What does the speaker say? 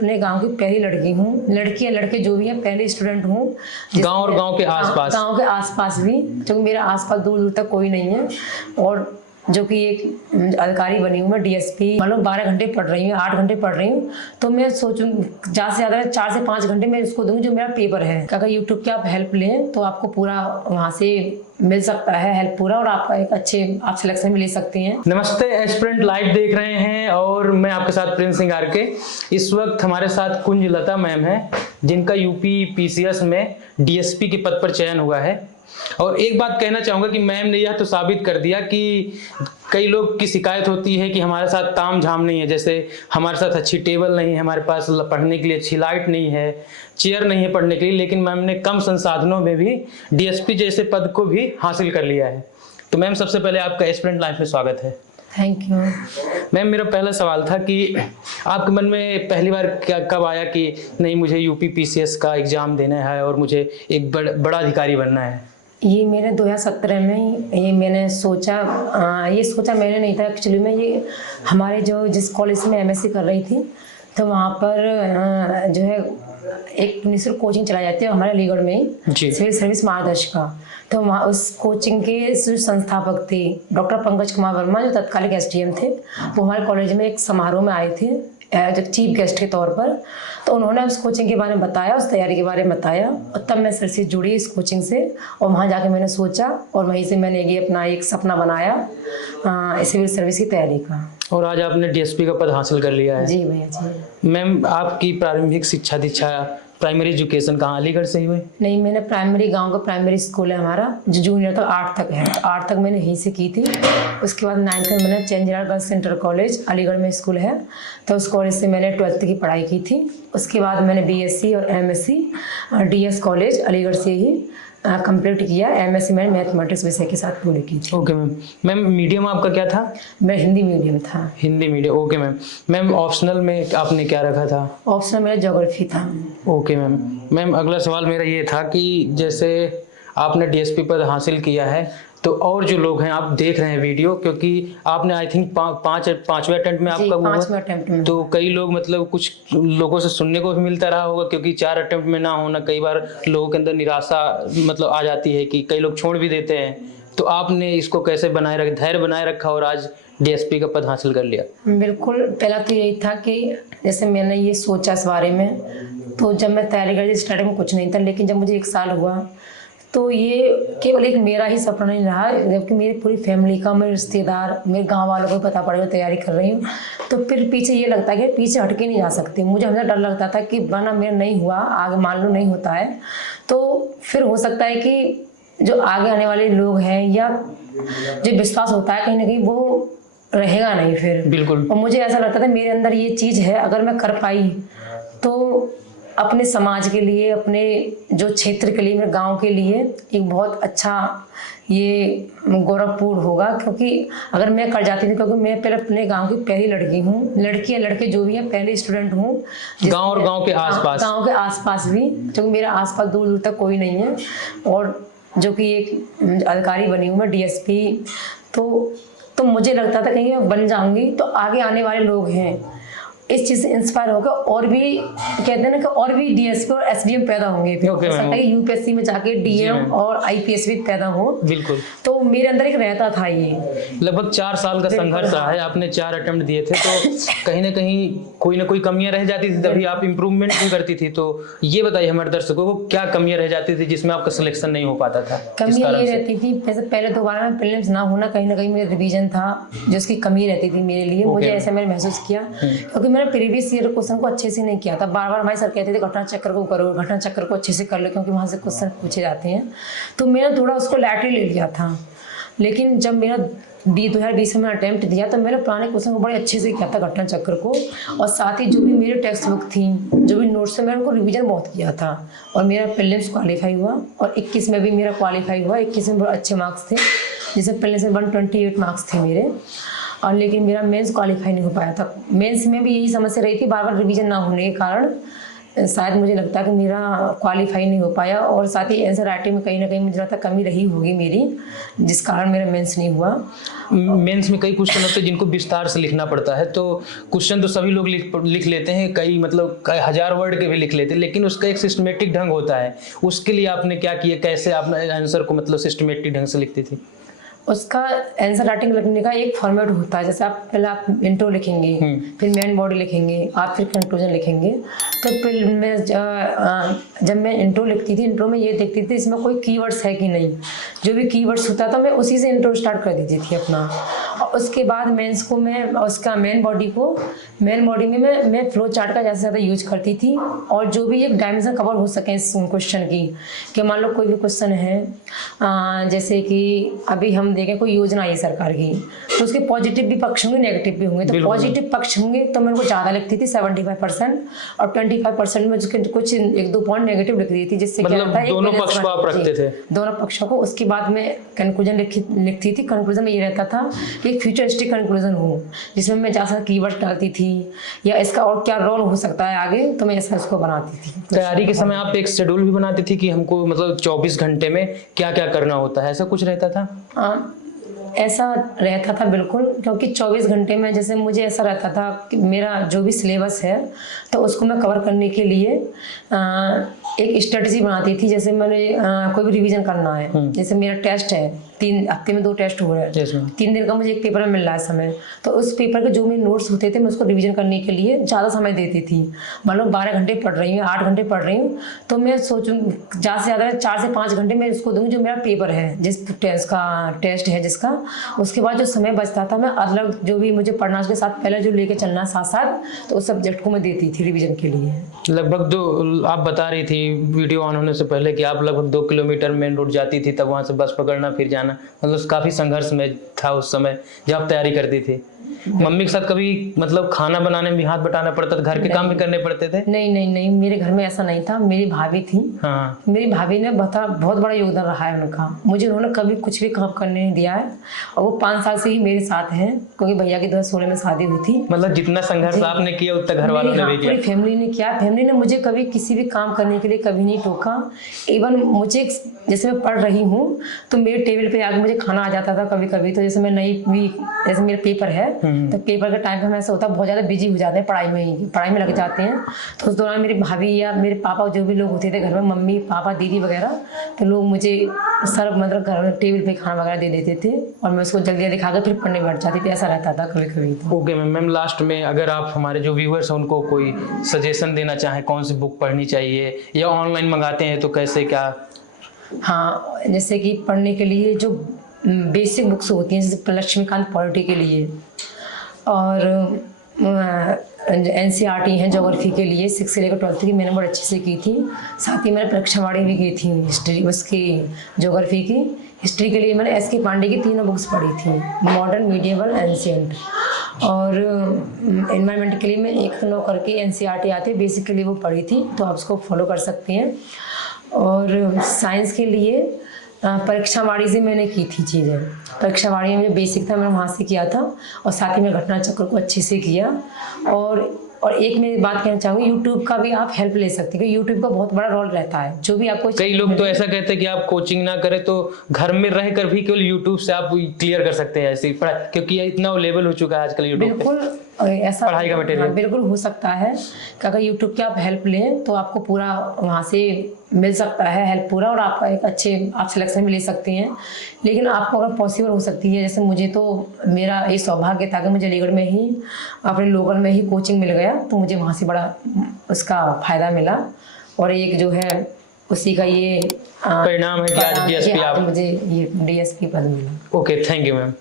अपने गांव की पहली लड़की हूँ, लड़की या लड़के जो भी हैं, पहले स्टूडेंट हूँ गांव और गांव के आसपास, गांव के आसपास भी, क्योंकि मेरे आसपास दूर दूर तक कोई नहीं है। और जो कि एक अधिकारी बनी हूँ मैं, डीएसपी। मान लो 12 घंटे पढ़ रही हूँ, 8 घंटे पढ़ रही हूँ, तो मैं सोचूँ ज़्यादा से ज़्यादा 4 से 5 घंटे मैं उसको दूँगी जो मेरा पेपर है। अगर यूट्यूब की आप हेल्प लें तो आपको पूरा वहाँ से मिल सकता है हेल्प पूरा, और आपका एक अच्छे आप सिलेक्शन भी ले सकती हैं। नमस्ते, एस्पिरेंट लाइव देख रहे हैं और मैं आपके साथ प्रिंस सिंह आरके। इस वक्त हमारे साथ कुंजलता मैम है, जिनका यूपी पीसीएस में डीएसपी के पद पर चयन हुआ है। और एक बात कहना चाहूँगा कि मैम ने यह तो साबित कर दिया कि कई लोग की शिकायत होती है कि हमारे साथ ताम झाम नहीं है, जैसे हमारे साथ अच्छी टेबल नहीं है, हमारे पास पढ़ने के लिए अच्छी लाइट नहीं है, चेयर नहीं है पढ़ने के लिए, लेकिन मैम ने कम संसाधनों में भी डीएसपी जैसे पद को भी हासिल कर लिया है। तो मैम, सबसे पहले आपका एस्पिरेंट लाइफ में स्वागत है। Thank you ma'am. मेरा पहला सवाल था कि आपके मन में पहली बार कब आया कि नहीं, मुझे यूपी पीसीएस का एग्ज़ाम देना है और मुझे एक बड़ा अधिकारी बनना है? ये मैंने 2017 में ये मैंने सोचा, ये सोचा मैंने नहीं था एक्चुअली में। ये हमारे जो जिस कॉलेज में एमएससी कर रही थी, तो वहाँ पर जो है एक निःशुल्क कोचिंग चलाई जाती है हमारे अलीगढ़ में ही, सिविल सर्विस मार्गदर्शिका। तो वहाँ उस कोचिंग के संस्थापक थे डॉक्टर पंकज कुमार वर्मा, जो तत्कालिक एसडीएम थे। वो हमारे कॉलेज में एक समारोह में आए थे जो चीफ गेस्ट के तौर पर। तो उन्होंने उस कोचिंग के बारे में बताया, उस तैयारी के बारे में बताया, और तब मैं सर से जुड़ी इस कोचिंग से। और वहाँ जाके मैंने सोचा और वहीं से मैंने ये अपना एक सपना बनाया सिविल सर्विस की तैयारी का। और आज आपने डीएसपी का पद हासिल कर लिया है। जी भैया जी। मैम, आपकी प्रारंभिक शिक्षा दीक्षा प्राइमरी एजुकेशन कहाँ, अलीगढ़ से ही हुई? नहीं, मैंने प्राइमरी, गांव का प्राइमरी स्कूल है हमारा, जो जूनियर तक 8 तक है, तो 8 तक मैंने यहीं से की थी। उसके बाद 9th में मैंने चेंजियार गर्ल्स सेंटर कॉलेज अलीगढ़ में स्कूल है, तो उस कॉलेज से मैंने 12th की पढ़ाई की थी। उसके बाद मैंने बीएससी और एमएससी डीएस कॉलेज अलीगढ़ से ही कंप्लीट किया। एमएससी मैंने मैथमेटिक्स विषय के साथ पूरी की थी। Okay ma'am. मैम, मीडियम आपका क्या था? मैं हिंदी मीडियम था। Hindi medium, okay ma'am. Ma'am, optional में आपने क्या रखा था? ऑप्शनल मेरा ज्योग्राफी था। Okay ma'am. मैम, अगला सवाल मेरा ये था कि जैसे आपने डीएसपी पद हासिल किया है, तो और जो लोग हैं, आप देख रहे हैं वीडियो, क्योंकि आपने आई थिंक पांचवें अटेम्प्ट में आपका हुआ, 5वें अटेम्प्ट में। तो कई लोग, मतलब कुछ लोगों से सुनने को भी मिलता रहा होगा, क्योंकि 4 अटेम्प्ट में ना होना, कई बार लोगों के अंदर निराशा मतलब आ जाती है कि कई लोग छोड़ भी देते हैं। तो आपने इसको कैसे बनाए रखा, धैर्य बनाए रखा और आज डीएसपी का पद हासिल कर लिया? बिल्कुल, पहला तो यही था कि जैसे मैंने ये सोचा इस बारे में, तो जब मैं तैयारी कर रही स्टार्टिंग में कुछ नहीं था, लेकिन जब मुझे 1 साल हुआ तो ये केवल एक मेरा ही सपना नहीं रहा, जबकि मेरी पूरी फैमिली का, मेरे रिश्तेदार, मेरे गांव वालों को पता पड़ेगा तैयारी कर रही हूँ। तो फिर पीछे ये लगता है कि पीछे हटके नहीं जा सकती। मुझे हमेशा डर लगता था कि वरना मेरा नहीं हुआ, आगे मान लो नहीं होता है, तो फिर हो सकता है कि जो आगे आने वाले लोग हैं या जो विश्वास होता है कहीं ना कहीं वो रहेगा नहीं फिर। बिल्कुल। और मुझे ऐसा लगता था मेरे अंदर ये चीज़ है, अगर मैं कर पाई तो अपने समाज के लिए, अपने जो क्षेत्र के लिए, मेरे गांव के लिए एक बहुत अच्छा ये गौरवपूर्ण होगा। क्योंकि अगर मैं कर जाती थी, क्योंकि मैं पहले अपने गांव की पहली लड़की हूँ, लड़की या लड़के जो भी हैं, पहले स्टूडेंट हूँ गांव और गांव के आसपास, गांव के आसपास भी, क्योंकि मेरे आसपास दूर दूर तक कोई नहीं है। और जो कि एक अधिकारी बनी हूँ मैं, डीएसपी। तो मुझे लगता था कहीं मैं बन जाऊंगी तो आगे आने वाले लोग हैं इस चीज़ से इंस्पायर होकर और भी, कहते हैं ना कि और भी डीएसपी और एसडीएम पैदा होंगे। हो सकता है कि यूपीएससी में जाके डीएम और आईपीएस भी पैदा हो। बिल्कुल। तो मेरे अंदर एक रहता था ये। लगभग 4 साल का संघर्ष रहा है, आपने 4 अटेम्प्ट दिए थे, तो कहीं ना कोई कमियां रह जाती थी, तभी आप इम्प्रूवमेंट भी करती थी। तो ये बताइए हमारे दर्शकों को, क्या कमियां रह जाती थी जिसमें आपका सिलेक्शन नहीं हो पाता था? कमियां ये रहती थी, जैसे पहले 2 बार में प्रीलिम्स ना होना, कहीं ना कहीं मेरा रिवीजन था जिसकी कमी रहती थी मेरे लिए। मुझे ऐसा मैंने महसूस किया, क्योंकि मैंने प्रीवियस ईयर क्वेश्चन को अच्छे से नहीं किया था। बार बार हमारे सर कहते थे घटना चक्र को करो, घटना चक्र को अच्छे से कर लो, क्योंकि वहाँ से क्वेश्चन पूछे जाते हैं। तो मैंने थोड़ा उसको लाइटली ले लिया था। लेकिन जब मेरा 2020 में अटेम्प्ट दिया, तो मैंने पुराने क्वेश्चन को बड़े अच्छे से किया था, घटना चक्र को। और साथ ही जो भी मेरे टेक्स्ट बुक थी, जो भी नोट्स थे, मैंने उनको रिवीजन बहुत किया था। और मेरा प्रीलिम्स क्वालिफाई हुआ, और 21 में भी मेरा क्वालिफाई हुआ। 21 में बहुत अच्छे मार्क्स थे, जिससे प्रीलिम्स में 128 मार्क्स थे मेरे। और लेकिन मेरा मेंस क्वालिफाई नहीं हो पाया था। मेंस में भी यही समस्या रही थी, बार बार रिवीजन ना होने के कारण शायद मुझे लगता है कि मेरा क्वालिफाई नहीं हो पाया, और साथ ही आंसर राइटिंग में कहीं ना कहीं मुझे लगता है कमी रही होगी मेरी, जिस कारण मेरा मेंस नहीं हुआ। मेंस में कई क्वेश्चन होते हैं जिनको विस्तार से लिखना पड़ता है, तो क्वेश्चन तो सभी लोग लिख लेते हैं, कई मतलब कई हजार वर्ड के भी लिख लेते हैं, लेकिन उसका एक सिस्टमेटिक ढंग होता है। उसके लिए आपने क्या किया, कैसे आपने आंसर को मतलब सिस्टमेटिक ढंग से लिखती थी? उसका आंसर राइटिंग लिखने का एक फॉर्मेट होता है, जैसे आप पहले आप इंट्रो लिखेंगे, फिर मेन बॉडी लिखेंगे, आप फिर कंक्लूजन लिखेंगे। तो फिर मैं जब मैं इंट्रो लिखती थी, इंट्रो में ये देखती थी इसमें कोई कीवर्ड्स है कि नहीं, जो भी कीवर्ड्स होता था मैं उसी से इंट्रो स्टार्ट कर देती थी अपना। और उसके बाद मेंस को मैं उसका मेन बॉडी में मैं फ्लो चार्ट का ज़्यादा से ज़्यादा यूज करती थी, और जो भी एक डायमेंशन कवर हो सके इस क्वेश्चन की, कि मान लो कोई भी क्वेश्चन है, जैसे कि अभी हम देखें कोई योजना आई सरकार की, तो उसके पॉजिटिव भी पक्ष होंगे, नेगेटिव भी होंगे। तो पॉजिटिव पक्ष होंगे तो मैं उनको ज़्यादा लिखती थी 75%, और 25% में उसके कुछ 1-2 पॉइंट नेगेटिव लिख दी थी, जिससे क्या होता है दोनों पक्ष को आप रखते थे, दोनों पक्षों को। उसके बाद में कंक्लूजन लिखती थी। कंक्लूजन में ये रहता था कि एक फ्यूचरिस्टिक कंक्लूजन हो, जिसमें मैं ज़्यादा कीवर्ड डालती थी, या इसका और क्या रोल हो सकता है आगे, तो मैं ऐसा उसको बनाती थी। तैयारी के समय आप एक शेड्यूल भी बनाती थी कि हमको मतलब 24 घंटे में क्या क्या करना होता है, ऐसा कुछ रहता था? ऐसा रहता था बिल्कुल, क्योंकि 24 घंटे में जैसे मुझे ऐसा रहता था कि मेरा जो भी सिलेबस है तो उसको मैं कवर करने के लिए एक स्ट्रेटजी बनाती थी। जैसे मैंने कोई भी रिवीजन करना है, जैसे मेरा टेस्ट है, 3 हफ्ते में 2 टेस्ट हो रहे हैं, 3 दिन का मुझे एक पेपर में मिल रहा है समय, तो उस पेपर के जो मेरे नोट्स होते थे मैं उसको रिवीजन करने के लिए ज़्यादा समय देती थी। मान लो 12 घंटे पढ़ रही हूँ, 8 घंटे पढ़ रही हूँ, तो मैं सोचूँ ज़्यादा से ज़्यादा 4 से 5 घंटे मैं उसको दूँगी जो मेरा पेपर है, जिस टेस्ट है जिसका। उसके बाद जो समय बचता था मैं अलग जो भी मुझे पढ़ना उसके साथ पहले जो लेके चलना साथ साथ, तो उस सब्जेक्ट को मैं देती थी रिवीजन के लिए। लगभग आप बता रही थी वीडियो ऑन होने से पहले कि आप लगभग 2 किलोमीटर मेन रोड जाती थी, तब वहाँ से बस पकड़ना फिर जाना, मतलब काफ़ी संघर्ष में था उस समय जब आप तैयारी करती थी। मम्मी के साथ कभी मतलब खाना बनाने में भी हाथ बटाना पड़ता था, घर के काम भी करने पड़ते थे? नहीं, मेरे घर में ऐसा नहीं था। मेरी भाभी थी, हाँ, मेरी भाभी ने बहुत बड़ा योगदान रहा है उनका। मुझे उन्होंने कभी कुछ भी काम करने नहीं दिया है, और वो 5 साल से ही मेरे साथ हैं, क्योंकि भैया की 2016 में शादी हुई थी। मतलब जितना संघर्ष आपने किया उतना घर वालों ने भी किया। पूरी फैमिली ने किया। फैमिली ने मुझे कभी किसी भी काम करने के लिए कभी नहीं टोका। इवन मुझे जैसे मैं पढ़ रही हूँ तो मेरे टेबल पे आके मुझे खाना आ जाता था कभी कभी। तो जैसे मैं जैसे मेरा पेपर है, तो पेपर के टाइम पे हमें ऐसा होता है बहुत ज़्यादा बिजी हो जाते हैं, पढ़ाई में लग जाते हैं। तो उस दौरान मेरी भाभी या मेरे पापा जो भी लोग होते थे घर में, मम्मी पापा दीदी वगैरह, तो लोग मुझे मतलब घर में टेबल पे खाना वगैरह दे देते थे, और मैं उसको जल्दी दिखा कर फिर पढ़ने बैठ जाती थी। ऐसा रहता था कभी कभी। ओके मैम, लास्ट में अगर आप हमारे जो व्यूअर्स हैं उनको कोई सजेशन देना चाहें, कौन सी बुक पढ़नी चाहिए, या ऑनलाइन मंगाते हैं तो कैसे क्या? हाँ, जैसे कि पढ़ने के लिए जो बेसिक बुक्स होती हैं, जैसे लक्ष्मीकांत पॉलिटी के लिए, और NCERT हैं ज्योग्राफी के लिए, 6 से लेकर 12th की मैंने बहुत अच्छे से की थी। साथ ही मैंने परीक्षावाड़ी भी की थी हिस्ट्री, उसकी ज्योग्राफी की। हिस्ट्री के लिए मैंने SK पांडे की 3 बुक्स पढ़ी थी, मॉडर्न, मीडिएवल, एंशिएंट। और एनवायरनमेंट के लिए मैं 1-9 करके NCERT आते बेसिकली वो पढ़ी थी, तो आप उसको फॉलो कर सकते हैं। और साइंस के लिए परीक्षावाड़ी से मैंने की थी चीज़ें। परीक्षावाड़ी में मुझे बेसिक था, मैंने वहाँ से किया था, और साथ ही मैं घटना चक्र को अच्छे से किया। और एक मैं बात कहना चाहूँगी, यूट्यूब का भी आप हेल्प ले सकते हैं, क्योंकि यूट्यूब का बहुत बड़ा रोल रहता है। जो भी आपको, कई लोग तो ऐसा कहते हैं कि आप कोचिंग ना करें तो घर में रह कर भी केवल यूट्यूब से आप क्लियर कर सकते हैं ऐसी पढ़ाई, क्योंकि ये इतना लेवल हो चुका है आजकल यूट्यूब। बिल्कुल ऐसा पढ़ाई का मटेरियल। हाँ, बिल्कुल हो सकता है कि अगर यूट्यूब की आप हेल्प लें तो आपको पूरा वहाँ से मिल सकता है हेल्प पूरा, और आपका एक आप सिलेक्शन भी ले सकते हैं। लेकिन आपको अगर पॉसिबल हो सकती है, जैसे मुझे तो मेरा ये सौभाग्य था कि मुझे अलीगढ़ में ही अपने लोकल में ही कोचिंग मिल गया, तो मुझे वहाँ से बड़ा उसका फ़ायदा मिला। और एक जो है उसी का ये परिणाम है कि आज DSP आप, मुझे ये DSP पद मिला। Okay, thank you ma'am.